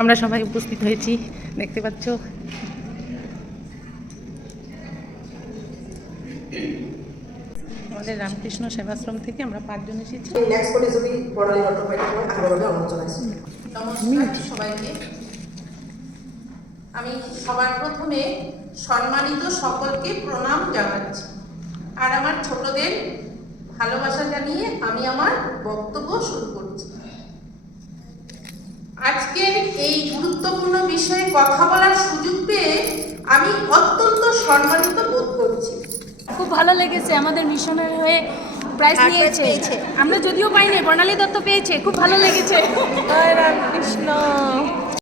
আমরা সবাই উপস্থিত হয়েছি, দেখতে পাচ্ছ। আমাদের রামকৃষ্ণ সেবাশ্রম থেকে আমরা 5 জন এসেছি। নমস্কার সবাইকে। আমি সবার প্রথমে সম্মানিত সকলকে প্রণাম জানাচ্ছি, আর আমার ছোটদের ভালোবাসা জানিয়ে আমি আমার বক্তব্য শুরু করছি। আজকের এই গুরুত্বপূর্ণ বিষয়ে কথা বলার সুযোগ পেয়ে আমি অত্যন্ত সম্মানিত বোধ করছি। খুব ভালো লেগেছে, আমাদের মিশনের হয়ে প্রাইজ নিয়েছে। আমরা যদিও পাইনি, বর্ণালী দত্ত পেয়েছে, খুব ভালো লেগেছে। জয় রামকৃষ্ণ।